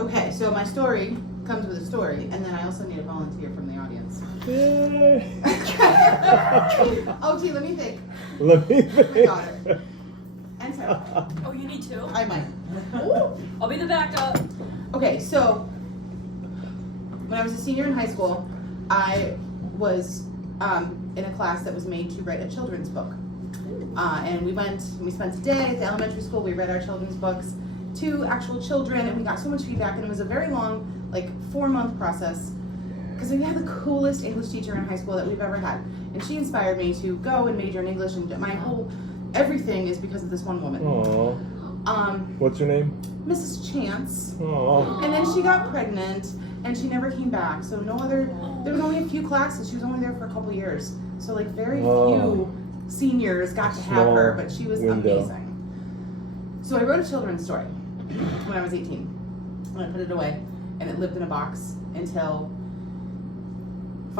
Okay, so my story comes with a story, and then I also need a volunteer from the audience. Oh, gee, let me think. Let me think. My daughter. And Sarah. Oh, you need two? I might. I'll be the backup. Okay, so when I was a senior in high school, I was in a class that was made to write a children's book. And we spent a day at the elementary school. We read our children's books to actual children, and we got so much feedback, and it was a very long, like 4-month process, because we had the coolest English teacher in high school that we've ever had. And she inspired me to go and major in English, and my whole, everything is because of this one woman. Aww. What's your name? Mrs. Chance. Aww. And then she got pregnant, and she never came back. So there was only a few classes. She was only there for a couple years. So like very few seniors got to have her, but she was amazing. So I wrote a children's story when I was 18. And I put it away, and it lived in a box until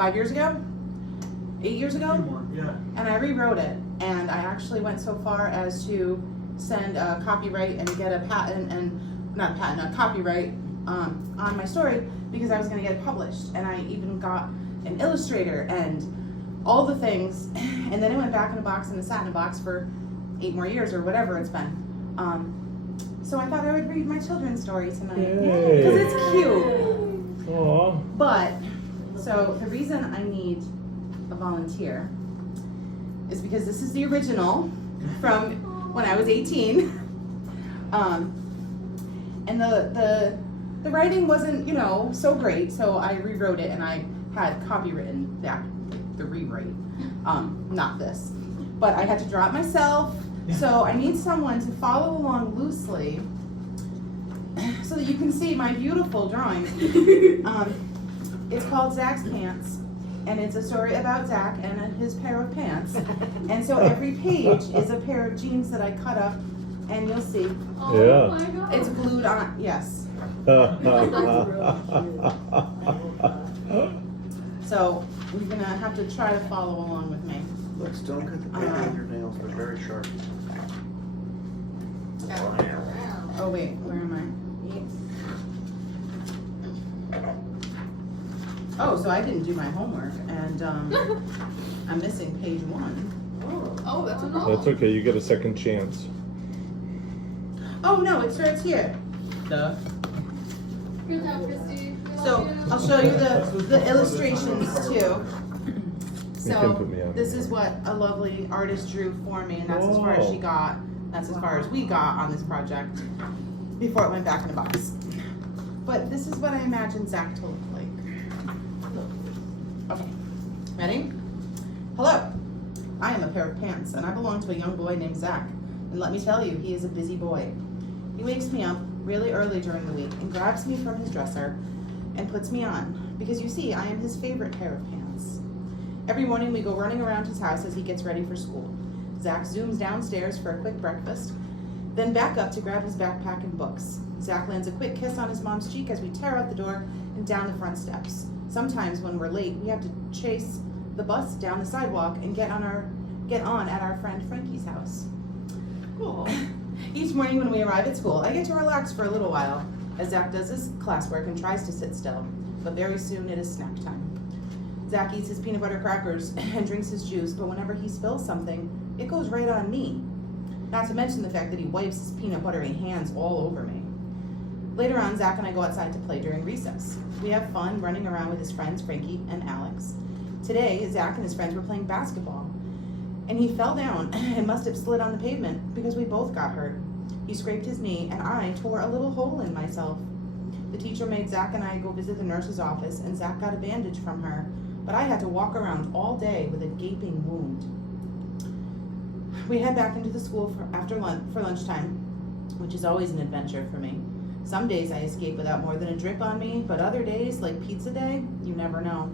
8 years ago. Yeah. And I rewrote it, and I actually went so far as to send a copyright and get a patent, and not a patent, a copyright on my story, because I was going to get it published. And I even got an illustrator and all the things, and then it went back in a box, and it sat in a box for 8 more years or whatever it's been. So I thought I would read my children's story tonight because it's cute. Aww. But so the reason I need a volunteer is because this is the original from when I was 18, and the writing wasn't, you know, so great, so I rewrote it, and I had copywritten the rewrite, not this, but I had to draw it myself. So I need someone to follow along loosely so that you can see my beautiful drawing. It's called Zack's Pants, and it's a story about Zack and his pair of pants. And so every page is a pair of jeans that I cut up, and you'll see. Oh my God. It's glued on, yes. So you're gonna have to try to follow along with me. Lex, don't cut the paper with your nails, they're very sharp. Oh wait, where am I? Oh, so I didn't do my homework, and I'm missing page 1. Oh, that's a novel. That's okay, you get a second chance. Oh no, it starts here. Duh. Good job, Kristy. So I'll show you the illustrations too. You can put me So on. this is what a lovely artist drew for me, and that's as far as she got. That's as far as we got on this project before it went back in the box. But this is what I imagined Zack to look like. Okay, ready? Hello, I am a pair of pants, and I belong to a young boy named Zack. And let me tell you, he is a busy boy. He wakes me up really early during the week and grabs me from his dresser and puts me on, because you see, I am his favorite pair of pants. Every morning we go running around his house as he gets ready for school. Zack zooms downstairs for a quick breakfast, then back up to grab his backpack and books. Zack lands a quick kiss on his mom's cheek as we tear out the door and down the front steps. Sometimes when we're late, we have to chase the bus down the sidewalk and get on at our friend Frankie's house. Cool. Each morning when we arrive at school, I get to relax for a little while as Zack does his classwork and tries to sit still, but very soon it is snack time. Zack eats his peanut butter crackers and drinks his juice, but whenever he spills something, it goes right on me. Not to mention the fact that he wipes his peanut buttery hands all over me. Later on, Zack and I go outside to play during recess. We have fun running around with his friends Frankie and Alex. Today, Zack and his friends were playing basketball, and he fell down and must have slid on the pavement because we both got hurt. He scraped his knee, and I tore a little hole in myself. The teacher made Zack and I go visit the nurse's office, and Zack got a bandage from her, but I had to walk around all day with a gaping wound. We head back into the school for lunchtime, which is always an adventure for me. Some days I escape without more than a drip on me, but other days, like pizza day, you never know.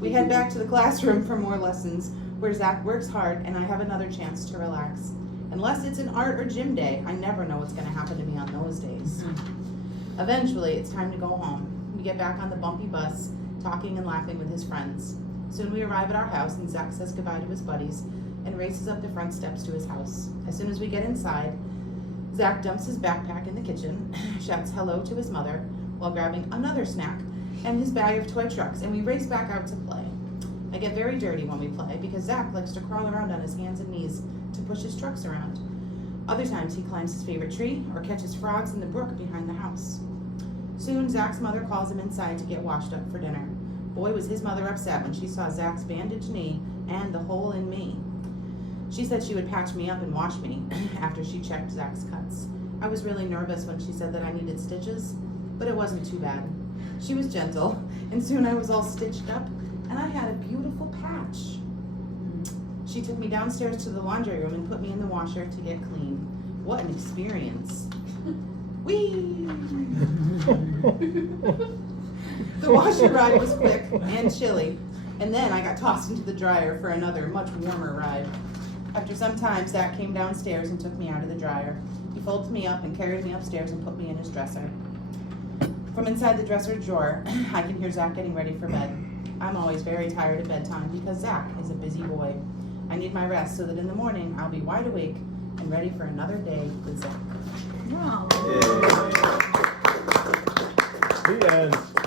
We head back to the classroom for more lessons, where Zack works hard and I have another chance to relax. Unless it's an art or gym day, I never know what's going to happen to me on those days. Eventually, it's time to go home. We get back on the bumpy bus, talking and laughing with his friends. Soon we arrive at our house, and Zack says goodbye to his buddies and races up the front steps to his house. As soon as we get inside, Zack dumps his backpack in the kitchen, shouts hello to his mother while grabbing another snack and his bag of toy trucks, and we race back out to play. I get very dirty when we play because Zack likes to crawl around on his hands and knees to push his trucks around. Other times he climbs his favorite tree or catches frogs in the brook behind the house. Soon Zack's mother calls him inside to get washed up for dinner. Boy, was his mother upset when she saw Zack's bandaged knee and the hole in me. She said she would patch me up and wash me after she checked Zack's cuts. I was really nervous when she said that I needed stitches, but it wasn't too bad. She was gentle, and soon I was all stitched up, and I had a beautiful patch. She took me downstairs to the laundry room and put me in the washer to get clean. What an experience. Whee! The washer ride was quick and chilly, and then I got tossed into the dryer for another much warmer ride. After some time, Zack came downstairs and took me out of the dryer. He folded me up and carried me upstairs and put me in his dresser. From inside the dresser drawer, I can hear Zack getting ready for bed. I'm always very tired at bedtime because Zack is a busy boy. I need my rest so that in the morning I'll be wide awake and ready for another day with Zack. Wow. The end.